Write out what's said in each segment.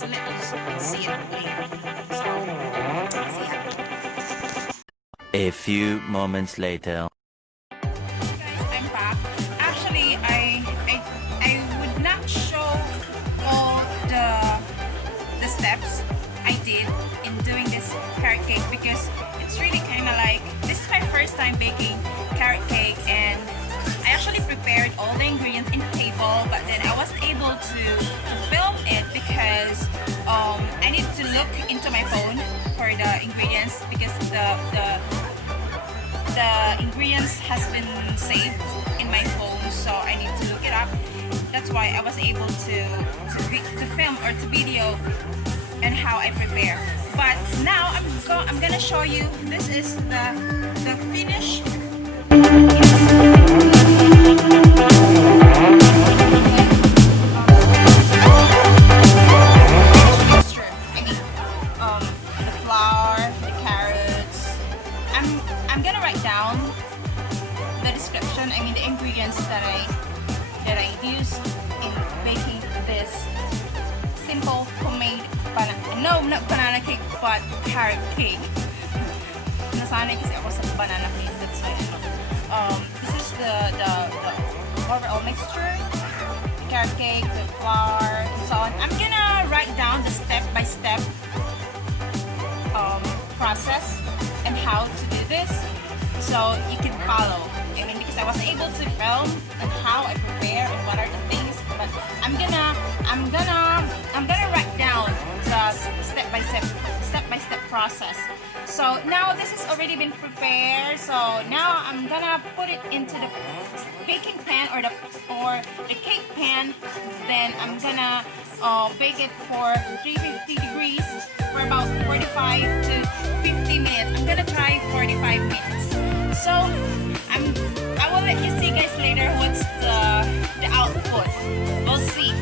So let's see it later. So, see it. A few moments later. Guys, I'm back. Actually, I would not show all the steps I did in doing this carrot cake because it's really kind of like, this is my first time baking carrot cake, and I actually prepared all the ingredients in the table, but then I wasn't able to film it because I need to look into my phone for the ingredients because the ingredients has been saved in my phone, so I need to look it up. That's why I was able to film or to video and how I prepare. But now I'm gonna show you. This is the finished. Mixture. I mean, the flour, the carrots. I'm gonna write down the description. I mean the ingredients that I used in baking this simple homemade not banana cake but carrot cake. Nasanay kasi ako sa banana cake. That's why this is the overall mixture, the carrot cake, the flour, and so on. I'm gonna write down the step-by-step process and how to do this so you can follow. I mean, because I wasn't able to film and how I prepare and what are the things, but I'm gonna write down the step-by-step process. So now this has already been prepared. So now I'm gonna put it into the baking pan or the cake pan. Then I'm gonna bake it for 350 degrees for about 45 to 50 minutes. I'm gonna try 45 minutes. So I will let you see guys later what's the output. We'll see.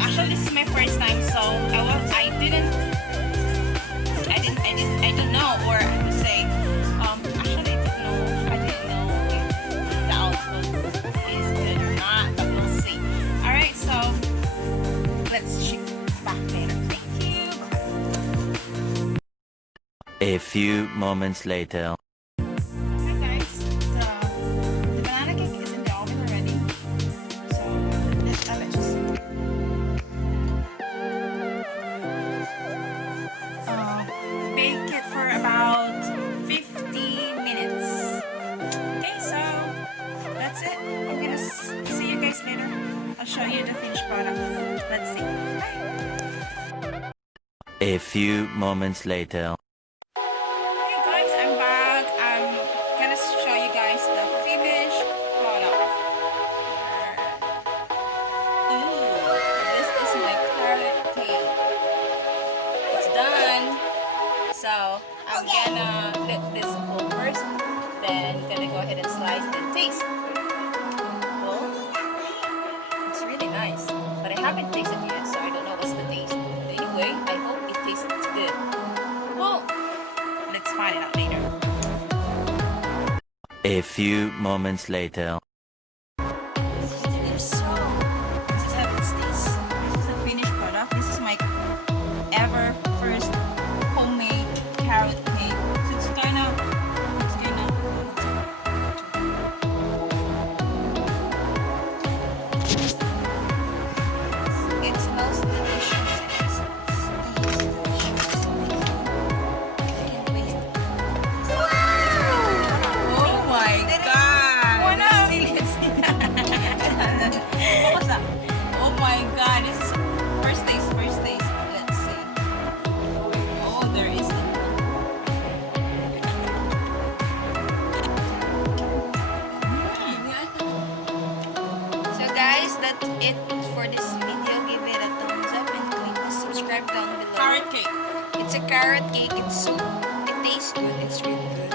Actually, this is my first time, so I didn't know, or I would say actually I didn't know if the output is good or not, but we'll see. All right, so let's check back later. Thank you. A few moments later. Hi guys, the banana cake is in the oven already. So let's just bake it for about 50 minutes. Okay, so that's it. I'm gonna see you guys later. I'll show you the finished product. Let's see. Bye. A few moments later. Hey guys, I'm back. I'm gonna show you guys the finished product. Ooh, this is my carrot cake. It's done. So I'm gonna let this cool first. Then gonna go ahead and slice and taste. Oh, it's really nice. But I haven't tasted it yet, so I don't know what's the taste. Anyway, I hope it tastes good. Well, let's find it out later. A few moments later. This is the finished product. This is my ever first homemade carrot cake. So it's kinda it smells delicious. Oh my god! Oh my god, this is first taste. Let's see. Oh, there is So guys, that's it for this video. Give it a thumbs up and click the subscribe down below. Carrot cake. It's a carrot cake. It tastes good. It's really good.